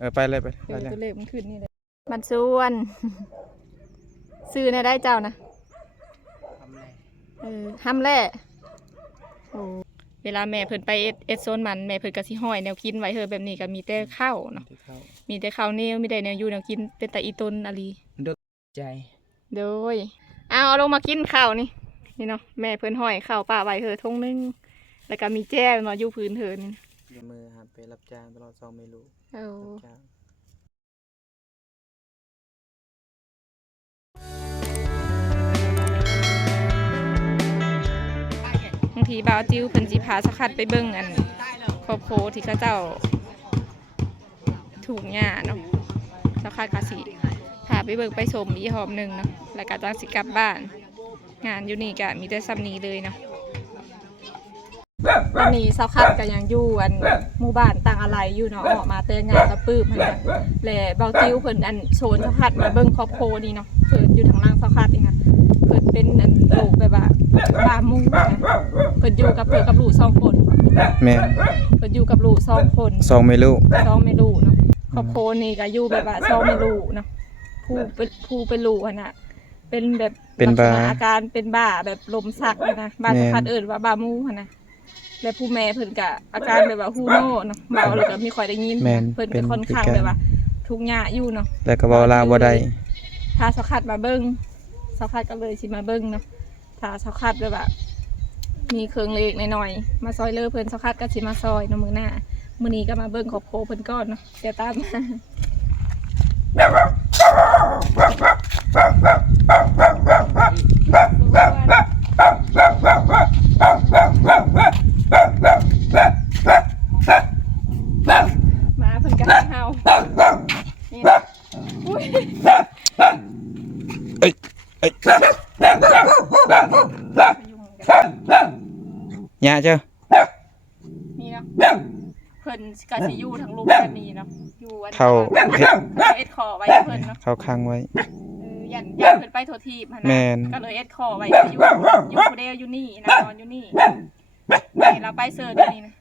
เออไปเลยไปเอไปอเลยตัวเลขมันขึ้นนี่เลยมันส่วน ซื้อในได้เจ้านะเออห้ำแล่โอ้เวลาแม่เพิ่นไปเอ็ดเอ็ดโซนมันแม่เพิ่นก็สิห้อยแนวกินไว้เฮอแบบนี้ก็มีแต่ข้าวเนาะที่เข้ามีแต่ข้าวเหนียวมีแต่แนวอยู่แนวกินเป็นแต่อีตนอะลี ใจโดยเอาเอาลงมากินข้าวนี่ นี่เนาะแม่เพิ่นห้อยข้าวป้าไว้เฮอทงหนึง แล้วก็มีแจ้วเนาะอยู่พื้นเฮอนี่นะ มือหันไปรับจ้างตลอดซองไม่รู้โอ้รับจ้าง บางทีบ่าวจิ้วเพิ่นสิพาสักคัดไปเบิ่งอันครอบครัวที่เขาเจ้า ถูกหญ้าเนาะสักคัดก็สิพาไปเบิ่งไปชมอีกหอมหนึงเนาะแล้วก็จังสิกลับบ้าน งานอยู่นี่ก็มีแต่ซ้ำนี้เลยเนาะ ตอนนี้สักคัดก็ยังอยู่อันหมู่บ้านต่างอะไรอยู่เนาะออกมาแต่งานตะปื้มหั่นน่ะและบ่าวจิ้วเพิ่นอันโชนสักคัดมาเบิ่งครอบครัวนี่เนาะเพิ่นอยู่ทางล่างสักคัดนี่นะเพิ่นเป็นอันโรคแบบว่าบาหมูนะเพิ่นอยู่กับเพิ่นกับลูกสองคนแม่นเพิ่นอยู่กับลูกสองคนซองไม่รู้สองแม่ลูกเนาะครอบครัวนี่ก็อยู่แบบว่าสองแม่ลูกเนาะผู้เป็นผู้เป็นลูกอะน่ะเป็นแบบเป็นบ้าลักษณะอาการเป็นบ้าแบบลมสักอะนะบ้าแม่สะนพัดเอิ้นว่าบ้าหมูอะนะ และผู้แม่เพิ่นก็อาการแบบว่าฮูโน่เนาะเมาแล้วก็มีค่อยได้ยิน แม่นเพิ่นเป็ก็นค่อนข้างคือแบกันบว่า ทุกข์ยากอยู่เนาะแต่ก็เว้าลาวบ่ได้ ถ้าสักคัดมาเบิ้งสักคัดก็เลยสิมาเบิ้งเนาะถ้าสักคัดแบบว่า มีเครื่องเล็กหน่อยๆมาซอยเลอเพิ่นสักคัดก็สิมาซอยเนาะมือหน้ามือนี้ก็มาเบิ้งขอบโคเพิ่นก่อนเนาะเดี๋ยวตามมามาเพิ่นก็ให้เฮานี่นะอุ้ย เอ้ยเอ้ย หญ้าเจ้า นี่เนาะเพิ่นก็ สิอยู่ทั้งลูกแบบนี้เนาะอยู่อันเข้าเฮ็ดเอ็ดคอไว้ให้เพิ่นเนาะเข้าค้างไว้ เออยันยันเพิ่นไปโทษทีบหั่นแม่นะน ก็เลยเอ็ดคอไว้อยู่อยู่ผู้เดียวอยู่นี่นะนอนอยู่นี่นี่เราไปเสิร์ชอยู่นี่นะ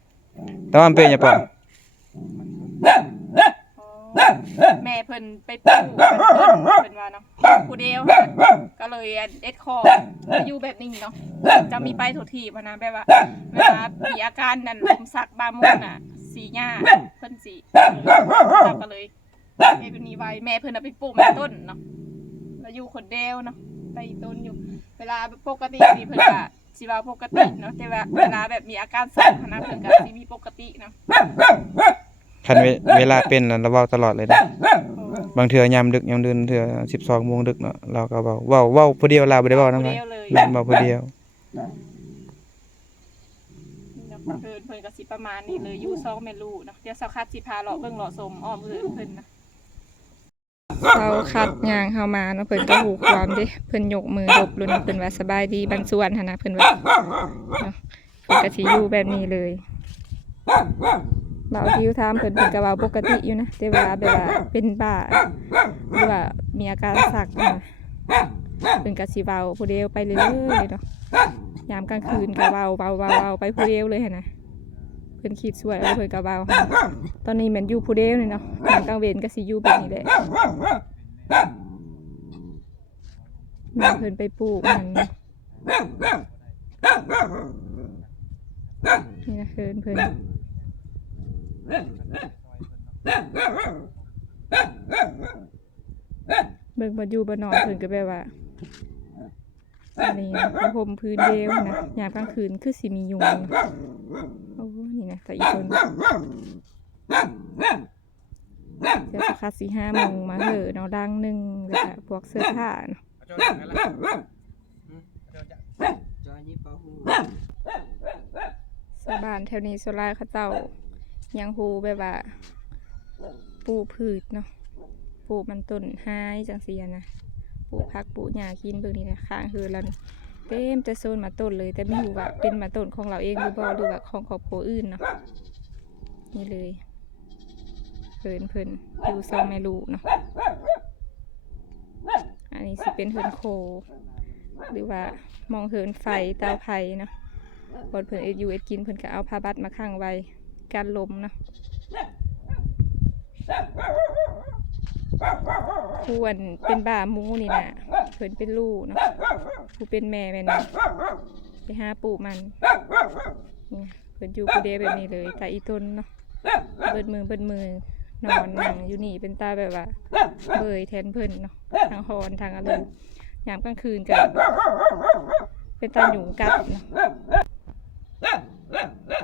แต่ว่ามันเป็นหยังป่ะอ๋อแม่เพิ่นไปปลูกเพิ่นเพิ่นว่าเนาะผู้เดียวก็เลยเอ็ดคออยู่แบบนี้เนาะ จะมีไปโทษทีบหั่นนะแบบว่าเวลามีอาการนั่นลมสักบามุนน่ะ สีหญ้าเพิ่นสีเราก็เลยแม่เป็นนี้ไว้แม่เพิ่นเอาไปปลูกไม้ต้นเนาะแล้วอยู่คนเดียวเนาะไปต้นอยู่ เวลาปกตินี่เพิ่นก็สิว่าปกติเนาะแต่ว่าเวลาแบบมีอาการสั่นหั้นนะเพิ่นก็สิมีปกติเนาะคันเวเวลาเป็นน่ะเราเว้าตลอดเลยนะบางเทื่อยามดึกยามดื่นเทื่อ12โมงดึกเนาะเราก็เว้าเว้าเว้าผู้เดียวลาวบ่ได้เว้านำผู้ไผเดียวเลยแม่นเว้าผู้เดียวเนาะเพิ่นเพิ่นก็สิประมาณนี้เลยอยู่ซองแม่ลูกเนาะเดี๋ยวสักคัดสิพาเลาะเบิ่งเลาะสมอ้อมเพิ่นเพิ่นนะเราคัดยางเข้ามาเนาะเพิ่นก็หูความเด้เพิ่นยกมือดบลยเนเพิ่นว่าสบายดีบางส่วนหั่นนะเพิ่นว่าเนาะเพิ่นก็สิอยู่แบบนี้เลยบ่าวทิวถามเพิ่นเพิ่นก็เว้าปกติอยู่นะแต่ว่าแบบว่าเป็นบ้าหรือว่ามีอาการสักนะเพิ่นก็สิเว้าผู้เดียวไปเรื่อยๆเนาะยามกลางคืนก็เว้าเว้าเว้าเว้าไปผู้เดียวเลยหันนะ เพิ่นคิดช่วยเอาเพิ่นก็เว้าตอนนี้แม่นอยู่ผู้เดียวนี่เนาะยามกลางเวรก็สิอยู่แบบนี้แหละแม่เพิ่นไปปลูกมันนี่นะเพิ่นเพิ่นเบิ่งบ่อยู่บ่นอนเพิ่นก็แบบว่า อันนี้นะผ้าห่มพื้นเดวนะยามกลางคืนคือสิมียุงนะโอ้นี่นะแต่อีกคนเดี๋ยวสักคัดสี่ห้าโมงมาเหอะเนาะดังหนึ่งแล้วก็พวกเสื้อผ้าเนาะชาวบ้านแถวนี้โซลาเขาเจ้ายังฮูแบบว่าปูพืชเนาะปลูกมันต้นไห้จังเสียนะ ปลูกผักปลูกหญ้ากินเบิ่งนี่นะข้างคือแล้วนี่เต็มแต่โซนมาต้นเลย แต่ไม่รู้ว่าเป็นมาต้นของเราเองหรือบ่หรือว่าของครอบครัวอื่นเนาะนี่เลยเพิ่นเพิ่นอยู่ซองแม่ลูกเนาะอันนี้สิเป็นเฮินโค หรือว่ามองเหินไฟเตาไผ่เนาะบนเพิ่นเอ็ดยูเอ็ดกินเพิ่นก็เอาผ้าบัดมาข้างไว้กันลมเนาะ ควรเป็นบ่ามูนี่นะเพิ่นเป็นลูกเนาะผู้เป็นแม่แม่นไปหาปู่มันนี่เพิ่นอยู่ผู้เดียวแบบนี้เลยตาอีต้นเนาะเบิดมือเบิดมือนอนนั่งอยู่นี่เป็นตาแบบว่าเบยแทนเพิ่นเนาะทางฮอนทางอะไรยามกลางคืนกันเป็นตาหยุงกัดเนาะ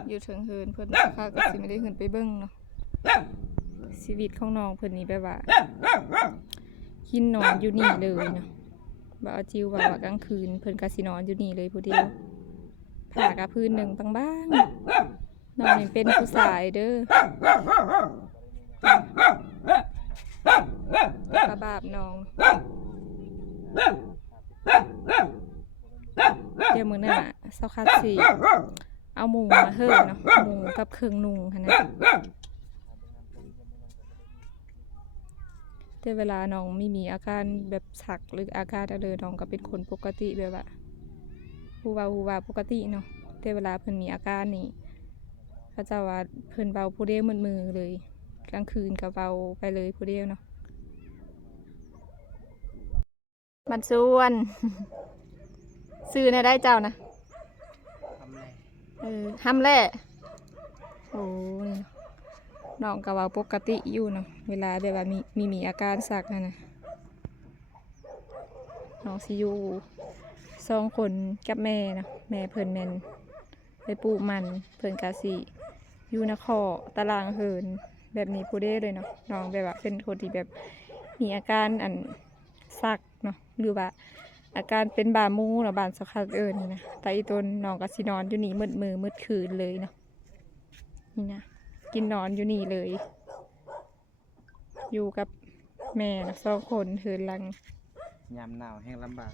อยู่เถิงเฮินเพิ่นข้าก็สิไม่ได้เฮินไปเบิ่งเนาะ ชีวิตของน้องเพิ่นนี่แบบว่ากินนอนอยู่นี่เลยเนาะบ่เอาจิวว่าว่ากลางคืนเพิ่นก็สินอนอยู่นี่เลยผู้เดียวผ้ากับพื้นหนึ่งบางๆนอนยังเป็นผู้ชายเด้อกระบาบน้องเดี๋ยวมื้อหน้าเซาคัดสิเอาหมูมาเฮิ่เนาะหมูกับเครื่องนุ่งค่ะนะ แต่เวลาน้องไม่มีอาการแบบสักหรืออาการอะไรน้องก็เป็นคนปกติแบบว่าฮูวาฮูวาปกติเนาะแต่เวลาเพิ่นมีอาการนี่เขาเจะว่าเพิ่นเบาผู้เดียวมือมือเลย กลางคืนก็เบาไปเลยผู้เดียวเนาะบันส่วนซื้อในได้เจ้านะทำไรเออห้ำแหล่โอ้ย น้องก็เว่าปกติอยู่เนาะเวลาแบบว่ามีมีมีอาการสักนะนะน้องสิอยู่สองคนกับแม่เนาะแม่เพิ่นแมนไปปลูกมันเพิ่นกาสิอยู่นครตารางเหินแบบนี้ผู้เด้เลยเนาะน้องแบบว่าเป็นคนที่แบบมีอาการอันสักเนาะหรือว่าอาการเป็นบามูหรือบานสะคัดเอิญนนะแต่อีต้นน้องกสินอนอยู่นี่มืดมือมืดคืนเลยเนาะนี่นะ กินนอนอยู่นี่เลย อยู่กับแม่นะสองคนเฮินหลังยามหนาวแห้งลำบาก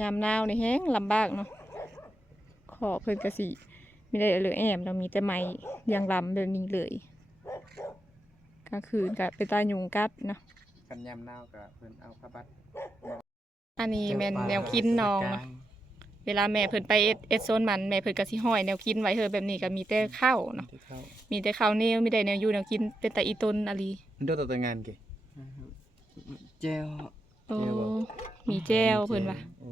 ยามหนาวนี่แห้งลำบากเนาะขอเพิ่นกะสิไม่ได้เหลือแอมเรามีแต่ไม้ยางลำแบบนี้เลยกลางคืนก็เป็นตายุงกัดเนาะกันยามหนาวก็เพิ่นเอาผ้าบัดอันนี้แม่นแนวกินน้องเนาะ เวลาแม่เพิ่นไปเอ็ดเอ็ดโซนมันแม่เพิ่นก็สิห้อยแนวกินไว้เฮอแบบนี้ก็มีแต่ข้าวเนาะที่เข้ามีแต่ข้าวเหนียวมีแต่แนวอยู่แนวกินเป็นแต่อีตนอะลีมันโดนตัวงานเกเจ้าโอ้แจ่วบ่ มีแจ้วเพิ่นว่าโอ้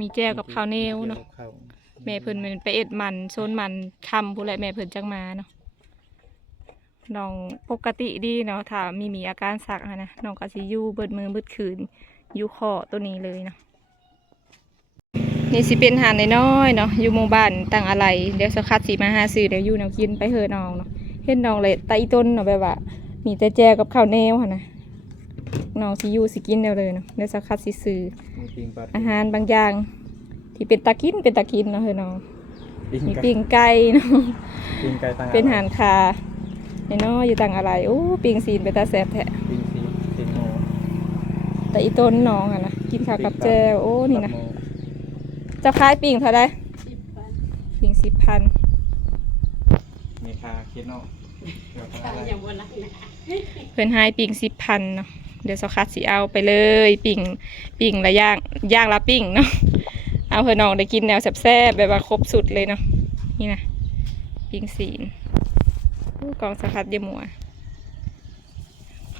มีแจ้วกับข้าวเหนียวเนาะมีแจ่วกับข้าวแม่เพิ่นมันไปเอ็ดมันโซนมันคำผู้นแหละแม่เพิ่นจังมาเนาะน้องปกติดีเนาะถ้ามีมีอาการสักอะนะน้องก็สิอยู่เบิดมือเบิดคืนอยู่คอตัวนี้เลยเนาะ นี่สิเป็นหานน้อยๆเนาะอยู่หมู่บ้านตั้งอะไรเดี๋ยวสักคัดสิมาหาซื้อเดี๋ยวอยู่แนวกินไปเฮอน้องเนาะเห็นน้องเลยไตต้นเนาะแบบว่ามีแต่แจวกับข้าวเหนียวหั่นนะน้องสิอยู่สิกินแนวเลยเนาะเดี๋ยวสักคัดสิซื้อมีปิงปลาอาหารบางอย่าง ที่เป็นตากินเป็นตากินเนาะเฮ้ยน้องปิงมีไก่ปิ้งไก่เนาะปิงไก่ต่างเป็นอาหารคาไอ้น้ออยู่ต่างอะไรโอ้ปิ้งซีนไปตาแสบแท้ปิงสีปิงโมแต่อีต้นน้องอะนะกินข้าวกับแจวโอ้นี่นะโมเจะคล้ายปิ้งเท่าไดปิ้งสิบพันมีคาคิดเนาะเดี๋ยวเขาอะไรเพิ่นให้ปิ้งสิบพันเนาะเดี๋ยวสคัดสิเอาไปเลยปิ้งปิ้งละย่างย่างละปิ้งเนาะเอาเพื่อน้องได้กินแนวแซ่บๆแบบว่าครบสุดเลยเนาะนี่นะปิ้งซีนอู้กองสคัดเยายหมัว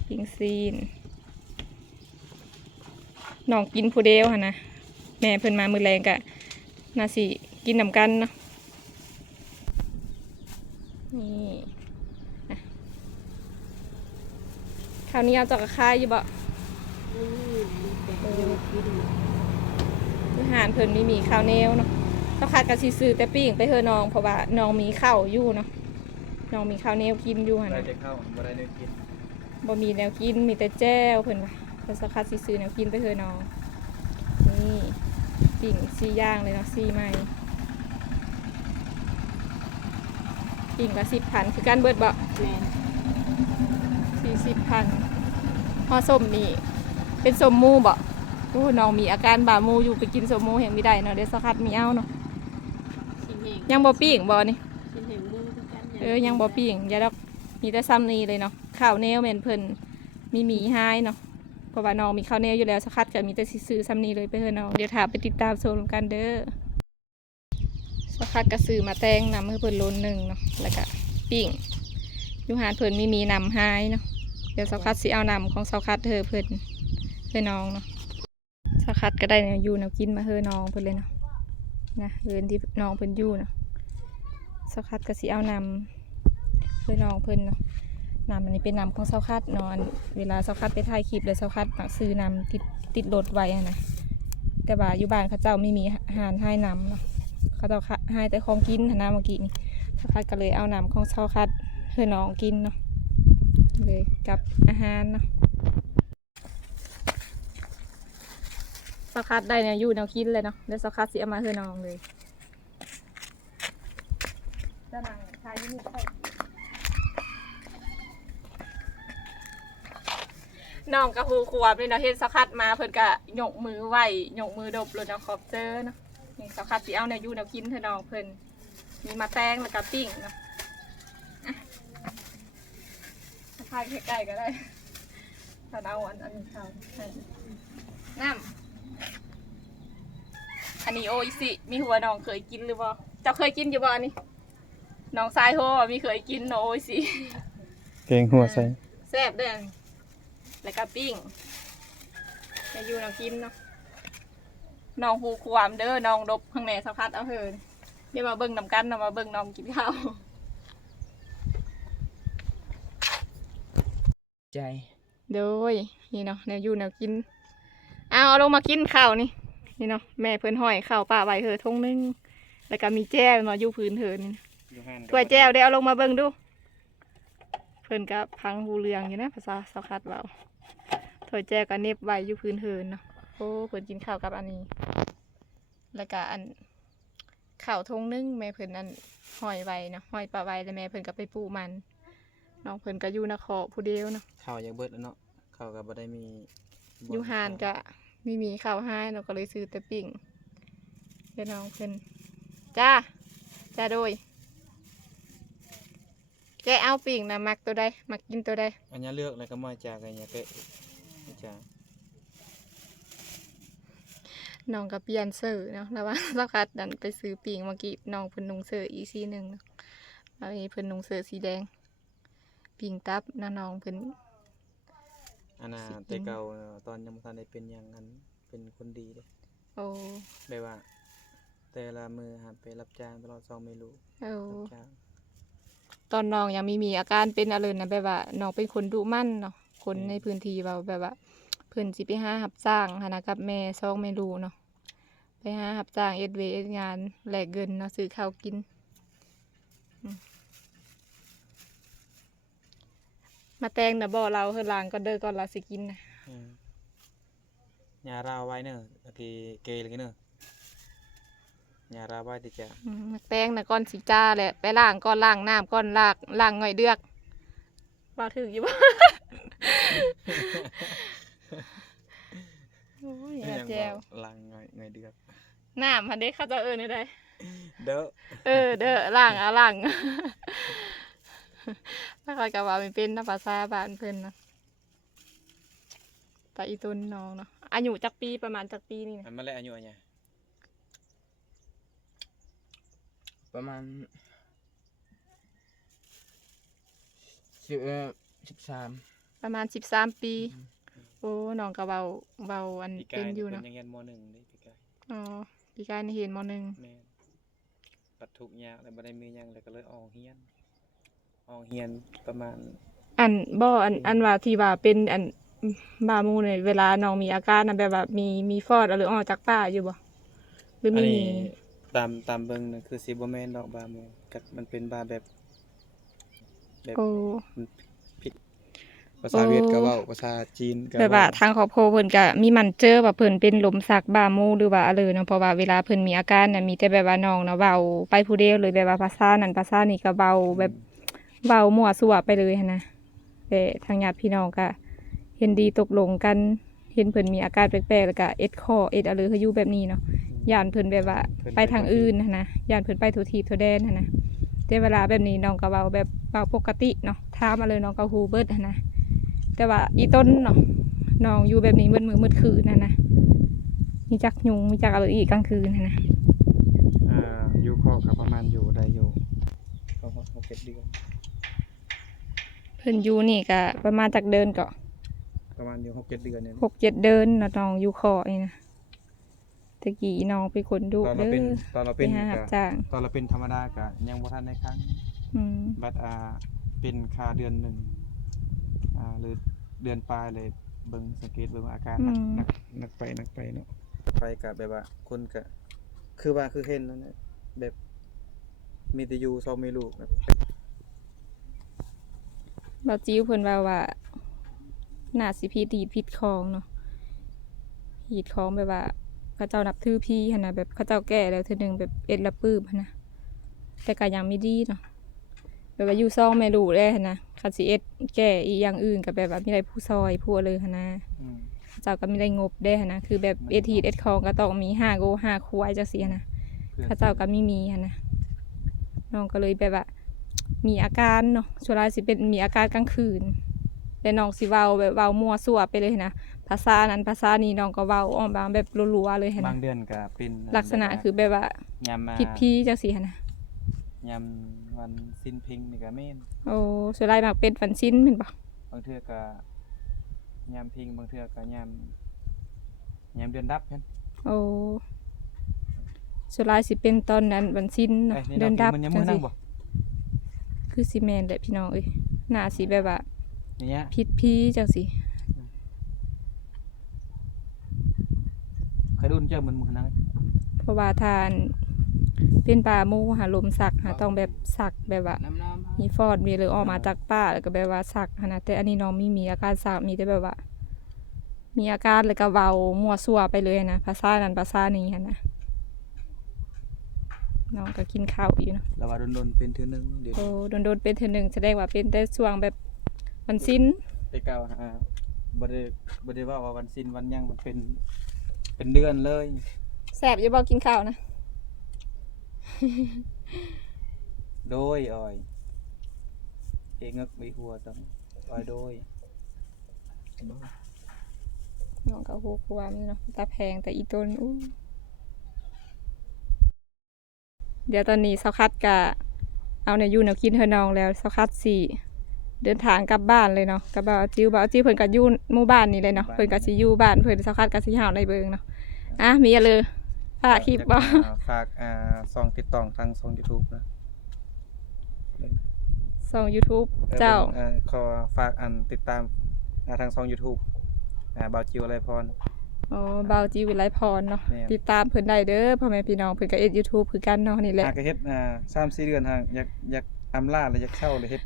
ปิ้งซีนน้องกินผู้เดียวค่ะนะ แม่เพิ่นมามือแรงกะน่าสิกินนำกันเนาะนี่นะคราวนี้เอาจอกกระคายอยู่บ่อาหารเพิ่นไม่มีข้าวเหนียวเนาะต้องขาดกะสิซื้อแต่ปิ้งไปเฮอะน้องเพราะว่าน้องมีข้าวอยู่เนาะน้องมีข้าวเหนียวกินอยู่หั่นได้นะจะเข้าบ่ได้เนื้อกินบ่มีแนวกินมีแต่แจ้วเพิ่นว่าเพิ่นสักคัดสิซื้อแนวกินไปเฮอะน้อง นี่ปิ้งสี่อย่างเลยเนาะสี่ไม้ปิ้งละสิบพันคือการเบิดบ่แม่นสี่สิบพันห่อส้มนี่ เป็นส้มหมูบ่โอ้น้องมีอาการบาหมูอยู่ไปกินส้มหมูแห่งไม่ได้เนาะเดี๋ยวสักคัดมีเอาเนาะชิ้นแห้งยังบ่ปิ้งบ่นี่ชิ้นแห้งมือคือกันเออยังบ่ปิ้งอย่าดอกมีแต่ซ้ำนี้เลยเนาะข้าวเหนียวแม่นเพิ่นมีหมีหายเนาะเพ ราะว่าน้องมีข้าวเนียวอยู่แล้วสักคัดก็มีแต่สิซื้อซ้ำนี้เลยไปเถอะน้องเดี๋ยวถามไปติดตามชมกันเด้อสักคัดก็ซื้อมาแตงนำให้เพิ่นโลนหนึ่งเนาะแล้วก็ปิ้งยูหานเพิ่นมีมีนำหายเนาะเดี๋ยวสาวคัดสิเอานำของสาวคัดเธอเพิ่นเพื่อน้องเนาะสาวคัดก็ได้เนี่ยอยู่แนวกินมาเฮอน้องเพิ่นเลยเนาะนะเพิ่นที่น้องเพิ่นอยู่เนาะสาวคัดก็สิเอานำเพื่อน้องเพิ่นเนาะ นำอันนี้เป็นนำของสาวคัดนอน เวลาสาวคัดไปถ่ายคลิปเลยสาวคัดมักซื้อนำติดติดรถไว้อะนะแต่ว่าอยู่บ้านเขาเจ้าไม่มีอาหารให้นำเนาะเขาเจ้าให้แต่ของกินนนะเมื่อกี้นี่สาวคัดก็เลยเอาน้ำของสาวคัดให้น้องกินเนาะเลยกับอาหารเนาะสาวคัดได้เนี่ยอยู่แนวกินเลยเนาะแล้วสาวคัดเสิเอามาให้น้องเลยจะนั่งทายนี่ไป น้องกับฮูขวบเลยเนาะเห็นสาวคัดมาเพิ่นก็ยกมือไหวยกมือดบเลยเนาะขอบเจอเนาะนี่สาวคัดสิเอาเนี่ยอยู่แนวกินให้น้องเพิ่นมีมาแตงแล้วก็ปิ้งเนาะอะทายใกล้ๆก็ได้ถ้าเอาอันอันนี้เขาให้น้ำอันนี้โออิสิมีหัวน้องเคยกินหรือเปล่าเจ้าเคยกินอยู่บ่อันนี้น้องทรายโฮว่ามีเคยกินเนาะโออิสิเกงหัวใส่แซ่บเด้อ แล้วก็ปิ้งจะอยู่น้องกินเนาะน้องหูความเด้อน้องดบข้างในสักพัดเอาเถินเดี๋ยวมาเบิ่งนำกันเนาะมาเบิ่งน้องกินข้าวใจโดยนี่เนาะแนวอยู่แนวกินเอาเอาลงมากินข้าวนี่นี่เนาะแม่เพิ่นห้อยข้าวป้าใบเธอทงหนึงแล้วก็มีแจ้วเนาะอยู่พื้นเถินนี่นะถ้วยแจ้วได้เอาลงมาเบิ่งดู เพิ่นก็พังหูเรืองอยู่นะภาษาสาวคัดเบา ถ้วยแจ้วก็เน็บไว้อยู่พื้นเถินเนาะโอ้เพิ่นกินข้าวกับอันนี้ แล้วก็อันข้าวทงหนึงแม่เพิ่นอันห้อยไว้เนาะห้อยป้าไว้แล้วแม่เพิ่นก็ไปปลูกมันน้องเพิ่นก็อยู่นครผู้เดียวเนาะข้าวอยากเบิดแล้วเนาะข้าวก็บ่ได้มีอยู่หานก็มีมีข้าวให้เราก็เลยซื้อแต่ปิ้งเดี๋ยวน้องเพิ่นจ้าจ้าโดย แกเอาปิ้งนะมักตัวใดมักกินตัวใดอันนี้เลือกแล้วก็มาจากอันนี้เกะจ้าน้องก็เปลี่ยนเสื้อเนาะแล้วว่าสักพักดันไปซื้อปิ้งเมื่อกี้น้องเพิ่นนุ่งเสื้ออีกสีหนึ่งเนาะแล้วนี้เพิ่นนุ่งเสื้อสีแดง ปิ้งตับนะน้องเพิ่นอันน่ะสิกินแต่เก่าเนาะตอนยังบ่ทันได้เป็นหยังกันเป็นคนดีเด้โอ้แบบว่า แต่ละมือหาไปรับจ้างตลอด2เมนูโอ้รับจ้าง ตอนน้องยังมีมีอาการเป็นอะไรนะแบบว่าน้องเป็นคนดุมั่นเนาะคนในพื้นที่เราแบบว่าเพื่อนสิไปหาหับจ้างหานะกับแม่ซองไม่รู้เนาะไปหาหับจ้างเอ็ดเวเอ็ดงานแหลกเงินเนาะซื้อข้าวกินอืมมาแตงนะบ่เราเฮือลางก็เด้อก่อนเราสิกินนะอืมยาราไว้เนอะโอเคเก ยเลยเนอะยาราไว้ติจ้ะอืมมาแตงนะก่อนสิจ้าแหละไปล้างก่อนล้างน้ำก่อนลากล้างง่อยเดือกว่าถึงอยู่บ่ โอ้ยอย่าแจวลังไงไงเดือดน้ำพันเด็กเขาจะเอินได้ เด้อเออเด้อล่างอะล่างถ้าใครกับว่ามันเป็นนะภาษาบ้านเพิ่นนะแต่อีตุนน้องเนาะอายุจักปีประมาณจักปีนี่นะอันมาแล้วอายุอันไง ประมาณสิบเอ่อสิบสามประมาณสิบสามปี โอ้น้องก็เบาเบาอันปีกาเป็ยนอยู่เป็เนาะนยังเรียนมหนึ่งเลยปีกายอ๋อปีกายนี่เห็นมหนึ่งแม่นปัดทุกอยางแล้วบ่ได้มีหยังแล้วก็เลยออกเฮียนออกเฮียนประมาณอันบ่อันอันว่าที่ว่าเป็นอันบามูเนี่ยเวลาน้องมีอาการนะแบบว่ามีมีฟอดหรือออกจากป้าอยู่บ่หรืออันมีนี้ ตามตามเบิ่งน่ะคือสิบ่แม่นดอกบาโมก็มันเป็นบาแบบ แบบโอ้ ภาษาเวียดก็โอ้เว้าภาษาจีนก็แบบว่าเว้า ทางครอบครัวเพิ่นก็มีมันเจอว่าเพิ่นเป็นลมสักบาโมหรือว่าอะไรเนาะเพราะว่าเวลาเพิ่นมีอาการน่ะมีแต่แบบว่าน้องเนาะเว้าไปผู้เดียวเลยแบบว่าภาษานั้นภาษานี้ก็เว้าแบบเว้ามั่วซั่วไปเลยหั้นนะแต่ทางญาติพี่น้องก็เห็นดีตกลงกัน เห็นเพิ่นมีอาการแปลกๆแล้วก็เอ็ดคอเอ็ดอะไรคืออยู่แบบนี้เนาะ ย่านเพิ่นแบบว่าไปทางอื่นหั้นนะย่านเพิ่นไปทุทีทุแดนหั้นนะแต่เวลาแบบนี้น้องก็เว้าแบบเว้าปกติเนาะถามมาเลยน้องก็ฮู้เบิดหั้นนะแต่ว่าอีต้นเนาะน้องอยู่แบบนี้มืดมือมืดคืนนะนะมีจักยุงมีจักอะไรอีกกลางคืนนะนะอ่าอยู่คอกครับประมาณอยู่ได้อยู่เขาเขาเก็บเดือนพิ่นอยู่นี่ก็ประมาณจากเดินก็ประมาณอยู่หกเจ็ดเดือนเนี่ยหกเจ็ดเดินเนาะน้องอยู่คอนี่นะ ตะกี้น้องเป็นคนดุตอนเราเด้เป็นอตอนเราไปเป็นหารับก็จ้างตอนเราเป็นธรรมดากะยังบ่ทันในครั้ง อืมบัดอ่าเป็นค่าเดือนหนึ่งอ่าหรือเดือนปลายเลยเบิ่งสังเกตเบิ่งว่าอาการหนักหนักหนักไปหนักไปเนาะไปกับแบบว่าคนก็คือว่าคือเห็นแล้วเนี่ยแบบมีแต่อยู่ซอมมีลูกแบบบ่าวจิ้วเพิ่นว่าว่าน่าสิพีดีดพิษคองเนาะหีดคองแบบว่า เขาเจ้านับถือพี่หั่นน่ะแบบเขาเจ้าแก่แล้วเทื่อหนึงแบบเอ็ดละปื้มหั่นนะแต่ก็ยังไม่ดีเนาะแบบว่าอยู่ซองแม่ลูกได้หั่นนะคันสิเอ็ดแก่อีกอย่างอื่นก็แบบว่ามีได้ผู้ซอยผู้เลยหั่นนะอืมเจ้าก็ไม่ได้งบได้หั้นนะคือแบบเอทีเอสคองก็ต้องมีห้าโกห้าควายจังซี่หั้นนะพื่อนข้าเจ้าก็ไม่มีหั้นนะน้องก็เลยแบบว่ามีอาการเนาะส่วนรายสิเป็นมีอาการกลางคืนแต่น้องสิเว้าแบบเว้ามั่วซั่วไปเลยหั้นนะ ภาษานั้นภาษานี้น้องก็เว้าออกมาแบบรัวๆเลยหั้นบานะงเดือนก็เป็นลักษณะคือแบบว่ายามมาผิดพีจังซี่หั้นนะยามวันสิ้นเพ็งนี่ก็แม่นโอ้ส่วนรายมักเป็นฝันชิ้นแม่นบ่บางเทื่อก็ยามเพ็งบางเทื่อก็ยามยามเดือนดับเพิ่นโอ้ส่วนรายสิเป็นตอนนั้นวันสิ้นเนาะอ้ยนี่เดินดับมันยังจัมืองนั่ซี่งบ่คือสิแม่นแหละพี่น้องเอ้ยน่าสิแบบว่านี่ยะผิดพีจังสิ เคยดูเจ้ามันมือนั่งเพราะว่าทานเป็นปลาหมูหาลมสักหาต้องแบบสักแบบว่ามีฟอดมีเลยอออกมาจากป่าแล้วก็แบบว่าสักหนะแต่อันนี้น้องไม่มีอาการสักมีแต่แบบว่า มีอาการแล้วก็เบามัวซัวไปเลยนะภาษานั้นภาษานี้นะน้องก็กินข้าวอยู่นะแล้วว่าโดนๆเป็นเทือนึงเดี๋ยวโอ้โดนๆเป็นเทือหนึ่งแสดงว่าเป็นแต่ช่วงแบบวันสิ้นแต่เก่าอ่าบ่ได้บ่ได้ว่าว่าวันสิ้นวันยังมันเป็น เป็นเดือนเลยแสบอย่าบอกกินข้าวนะ โดยอ้อยเองกมีหัวจังอ้อยโดยน้องก็หูความเนาะตาแพงแต่อีต้นอู้เดี๋ยวตอนนี้เสาคัดกะเอาในยูแนวคิดเธอน้องแล้วเสาคัดสี่ เดินทางกลับบ้านเลยเนาะกลับบ้านเอาจิ้วบ่าวจิ้วเพิ่นก็อยู่หมู่บ้านนี่เลยเนาะเพิ่นก็สิอยู่บ้านเพิ่นเสาคัดก็สิหาวในเบิงเนาะอะมีอะไรเลยฝากคลิปบ่อ่าฝากอ่าซองติดต่อทางซอง YouTube นะส่อง YouTube เจ้าอ่อขอฝากอันติดตามอ่าทางซอง YouTube อ่าบ่าวจิวอะไรพรอ๋อบ่าวจิววิไลพรเนาะแม่นติดตามเพิ่นได้เด้อพ่อแม่พี่น้องเพิ่นก็เอ็ด YouTube คือกันเนาะนี่แหละหากเฮ็ดอ่า3-4เดือนห่างอยากอยาก อำลาเลยอยากเช่าเลยเฮ็ด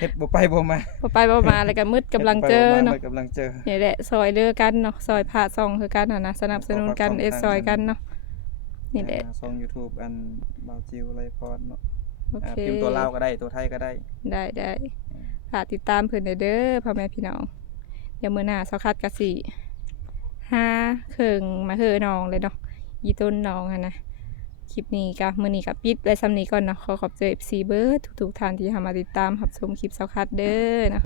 เฮ็ดบ่ไปบ่มาพอไปบ่มาแล้วก็มืดกำลังเจอฮ็ดบ่ไปบ่มเนาะกำลังเจอนี่แหละซอยเด้อกันเนาะซอยผ่าซองคือกันน่ะนะสนับสนุนกันขอฝากเอ็ดช่องซอยทางกันเนาะนี่แหละอ่าซอง YouTube อันบ่าวจิวอะไรพรเนาะโออ่าเคพิมพ์ตัวลาวก็ได้ตัวไทยก็ได้ ได้ได้ฝากติดตามเพิ่นเด้อพ่อแม่พี่น้องเดี๋ยวมื้อหน้าเซาคัดกะสิหาเครื่องมาเฮือน้องเลยเนาะอีต้นน้องหั่นนะ คลิปนี้ก็มื้อนี้ก็ปิดไว้ซ้ำนี้ก่อนเนาะขอขอบใจ FC เบิร์ดทุกๆท่านที่เข้ามาติดตามรับชมคลิปเซาคัดเด้อนะ